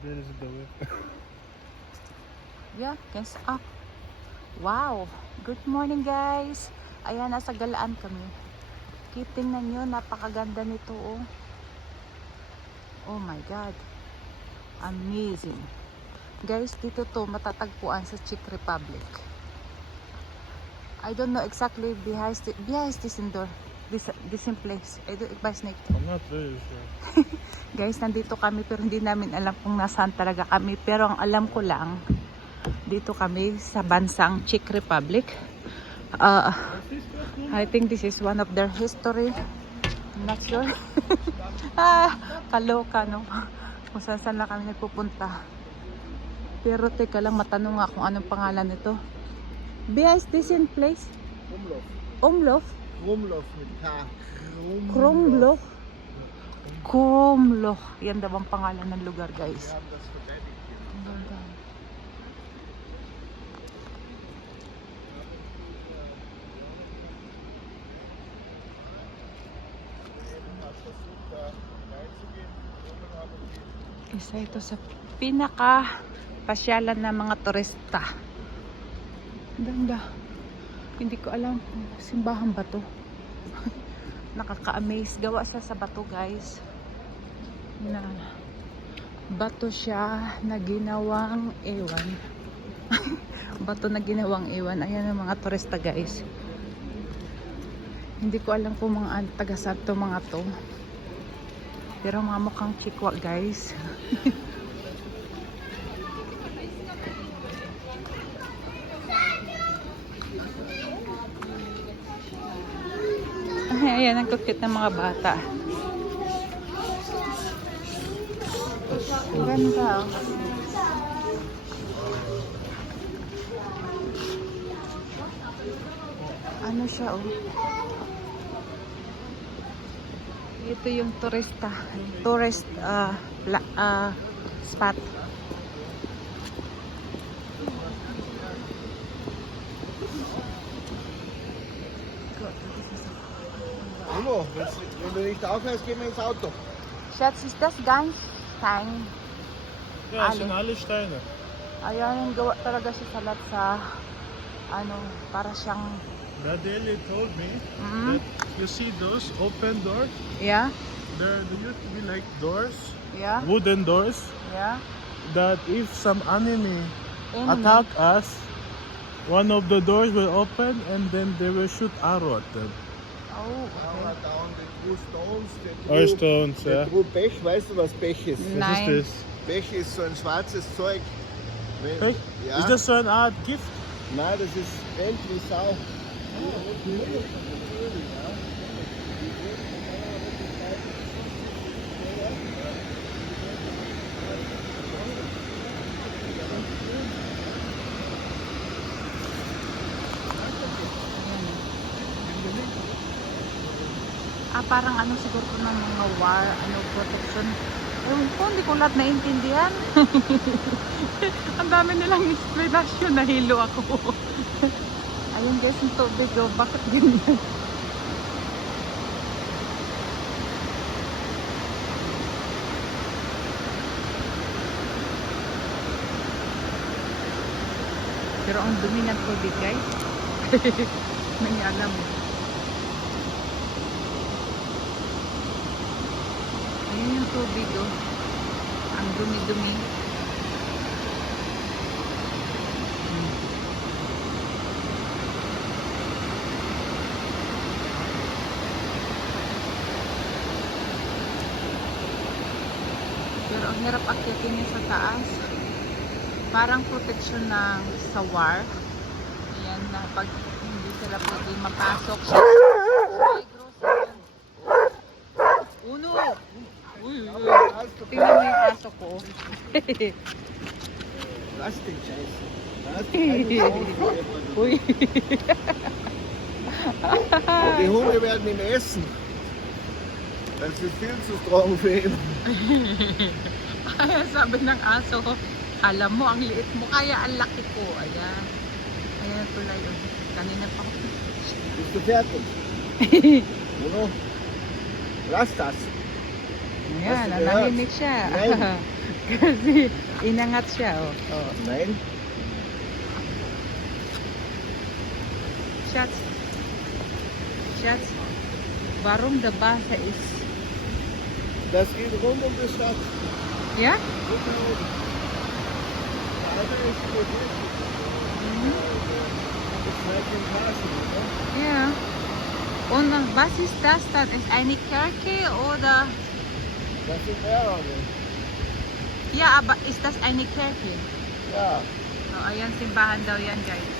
There is the way. Yeah, guys up. Wow! Good morning guys! Ayan, nasa Galaan kami. Tingnan nyo, napakaganda nito oh. Oh my God. Amazing. Guys, dito to matatagpuan sa Czech Republic. I don't know exactly behind this indoor. This place. I don't know. I'm not very sure. Guys, nandito kami pero hindi namin alam kung nasaan talaga kami. Pero ang alam ko lang, dito kami sa bansang Czech Republic. I think this is one of their history. I'm not sure. Kaloka no. Kung saan lang kami nagpupunta. Pero teka lang, matanong nga kung anong pangalan nito. Behind this in place? Krumloff. Umlof? Krumloff mit K. Krumlof? Krumlof. Yan daw ang pangalan ng lugar, guys. Wir haben das verteidigt hier. Hat versucht, da reinzugehen. Wohnung haben die Isa ito sa pinaka pasyalan ng mga turista. Ganda. Hindi ko alam kung simbahan ba to. Nakaka-amaze. Gawa siya sa bato, guys. Na bato siya na ginawang ewan. Bato na ginawang ewan. Ayan ang mga turista, guys. Hindi ko alam kung mga taga-saan to mga to. Pero mga mukhang chikwa, guys. Ay, ayan, ang cute ng mga bata. Ang ganda, oh. Ano siya, oh. Ito yung tourist spot. Bruno, wenn du nicht aufhörst, gehen wir ins Auto. Schatz, ist das ganz Stein? Ja, das sind alle Steine. Ayan, gawa talaga siya sa lahat sa ano, para siyang Dadeli told me that you see those open doors? yeah, There used to be like doors, yeah, wooden doors, yeah. that if some enemy Enemy. attack us, one of the doors will open and then they will shoot arrow at them. Oh, Aber okay. da unten True Stones, der Or True, stones, der yeah. True Pech, weißt du was Pech ist? Nein. What is this? Pech ist so ein schwarzes Zeug. Hey, Ja. is this so an art gift? Nein, das ist brennt wie Sau. Parang ano siguro ng mga war, ano, protection. Ewan ko, hindi ko lahat naintindihan. Ang dami nilang explanation, nahilo ako. Ayun guys, yung tubig, oh, bakit ganyan? Pero ang dumi ng tubig, guys. May alam. Ayan yung tubig, oh. Ang dumi-dumi. Pero ang hirap akyatin niya sa taas. Parang protection ng sa war. Ayan na pag hindi sila pwede mapasok sa Uno! Uy, uy. Tingnan mo yung aso ko. Plastik-Scheiße. Uy. Die Hunde werden ihn essen. Das ist viel zu strong für ihn. Ayan, sabi ng aso ko, alam mo, ang liit mo, kaya ang laki ko. Ayan. Ayan tulad yun. Kanina pa ko. Bist du fertig? Bruno, lass das. Ayan, Hast du gehört? nanahimik siya. Nein. Kasi inangat siya, oh. Oh. Nein. Schatz. Schatz. Warum der Wasser ist... Das geht rund um die Stadt. Ja? Guck mal oben. Also ist wirklich. Das bleibt im Hasen, oder? Ja. Und was ist das dann? Ist eine Kirche oder... Das sind mehrere. Ja, aber ist das eine Kirche? Ja. Oh, ayan, simbahan daw yan, guys.